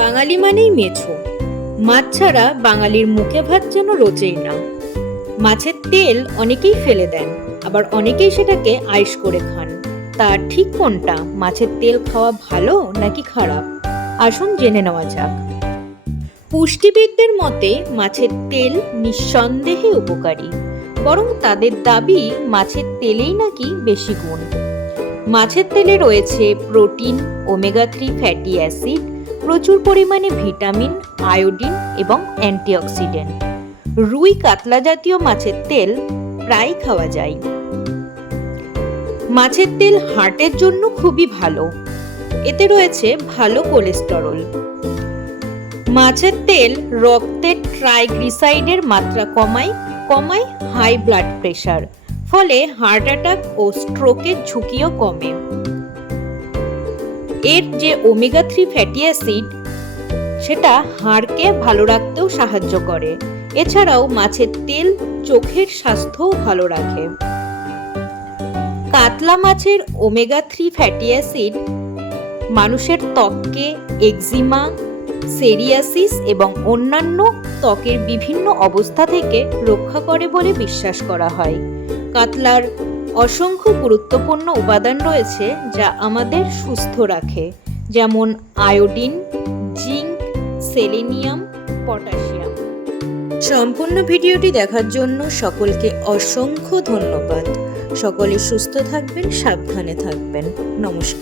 বাঙালি মানেই মেছো। মাছ ছাড়া বাঙালির মুখে ভাত যেন রোচেই না। মাছের তেল অনেকেই ফেলে দেন, আবার অনেকেই সেটাকে আইস করে খান। তা ঠিক কোনটা? মাছের তেল খাওয়া ভালো নাকি খারাপ? আসুন জেনে নেওয়া যাক। পুষ্টিবিদদের মতে, মাছের তেল নিঃসন্দেহে উপকারী, বরং তাদের দাবি মাছের তেলেই নাকি বেশি গুণ। মাছের তেলে রয়েছে protein, omega three fatty acid প্রচুর পরিমাণে ভিটামিন, আয়োডিন এবং অ্যান্টিঅক্সিডেন্ট। রুই কাতলা জাতীয় মাছের তেল প্রায় খাওয়া যায়। মাছের তেল হার্টের জন্য খুবই ভালো। এতে রয়েছে ভালো কোলেস্টেরল। মাছের তেল রক্তের ট্রাইগ্লিসাইডের মাত্রা কমায় কমায় হাই ব্লাড প্রেশার ফলে হার্ট অ্যাটাক ও স্ট্রোকের ঝুঁকিও কমে। এর যে ওমেগা থ্রি ফ্যাটি অ্যাসিড সেটা হাড়কে ভালো রাখতেও সাহায্য করে। এছাড়াও মাছের তেল চোখের স্বাস্থ্যও ভালো রাখে। কাতলা মাছের ওমেগা থ্রি ফ্যাটি অ্যাসিড মানুষের ত্বককে এক্সিমা সেরিয়াসিস এবং অন্যান্য ত্বকের বিভিন্ন অবস্থা থেকে রক্ষা করে বলে বিশ্বাস করা হয়। কাতলার অসংখ্য গুরুত্বপূর্ণ উপাদান রয়েছে যা আমাদের সুস্থ রাখে, যেমন আয়োডিন, জিঙ্ক, সেলেনিয়াম, পটাশিয়াম। সম্পূর্ণ ভিডিওটি দেখার জন্য সকলকে অসংখ্য ধন্যবাদ। সকলে সুস্থ থাকবেন, সাবধানে থাকবেন। নমস্কার।